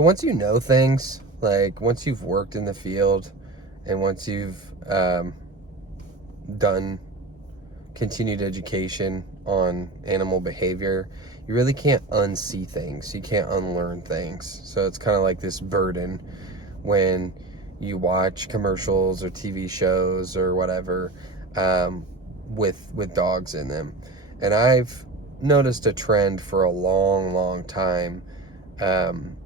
So once you know things, like once you've worked in the field and once you've done continued education on animal behavior, you really can't unsee things. You can't unlearn things. So it's kind of like this burden when you watch commercials or TV shows or whatever with dogs in them. And I've noticed a trend for a long time um,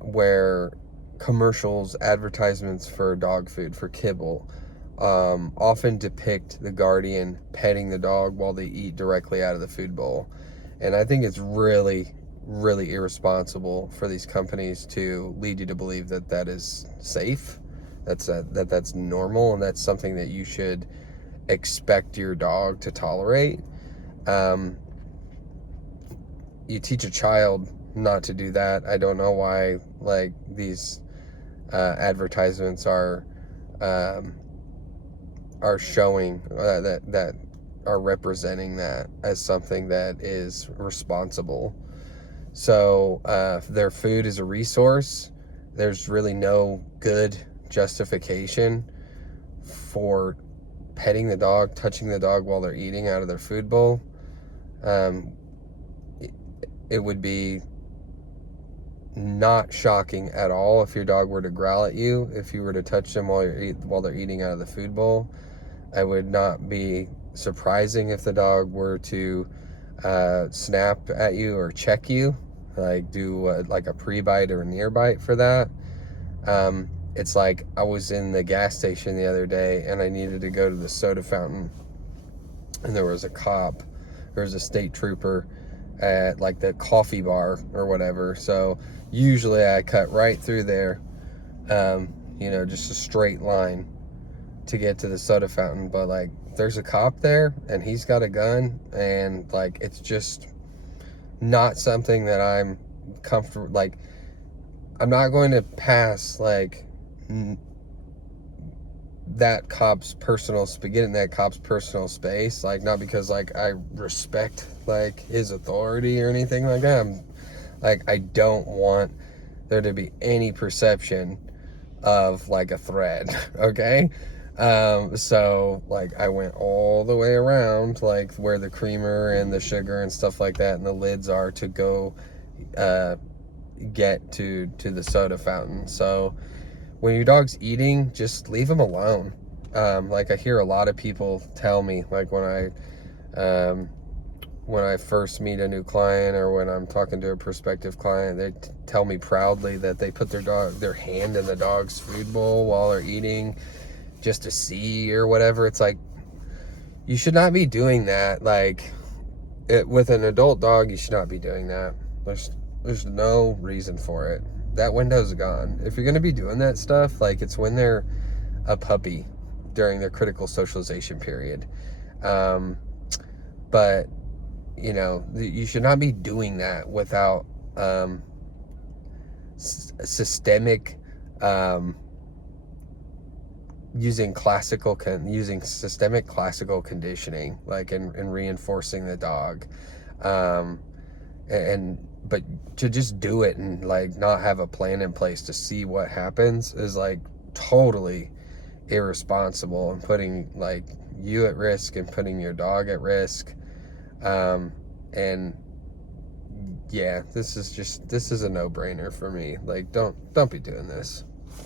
where commercials, advertisements for dog food, for kibble, often depict the guardian petting the dog while they eat directly out of the food bowl. And I think it's really irresponsible for these companies to lead you to believe that that is safe, that's normal, and that's something that you should expect your dog to tolerate. Um, you teach a child not to do that. I don't know why like these advertisements um, are showing that are representing that as something that is responsible. So their food is a resource. There's really no good justification for petting the dog, touching the dog while they're eating out of their food bowl. Um, it would be not shocking at all if your dog were to growl at you if you were to touch them while they're eating out of the food bowl. I would not be surprising if the dog were to snap at you or check you, like do like a pre-bite or a near bite for that. It's like I was in the gas station the other day and I needed to go to the soda fountain, and there was a cop, there was a state trooper at like the coffee bar or whatever. So usually I cut right through there, just a straight line to get to the soda fountain. But like there's a cop there and he's got a gun, and like it's just not something that I'm comfortable, like I'm not going to pass like that cop's personal get in that cop's personal space, like not because like I respect like his authority or anything like that. I don't want there to be any perception of like a threat. Okay. So like I went all the way around like where the creamer and the sugar and stuff like that and the lids are to go get to the soda fountain. So when your dog's eating, just leave him alone. Like I hear a lot of people tell me, like when I first meet a new client or when I'm talking to a prospective client, they tell me proudly that they put their hand in the dog's food bowl while they're eating just to see or whatever. It's like, you should not be doing that. Like with an adult dog, you should not be doing that. There's no reason for it. That window's gone. If you're going to be doing that stuff, like it's when they're a puppy during their critical socialization period. But you should not be doing that without systemic using systemic classical conditioning, like and reinforcing the dog. But to just do it and like not have a plan in place to see what happens is like totally irresponsible and putting like you at risk and putting your dog at risk. And yeah, this is a no-brainer for me. Like don't be doing this.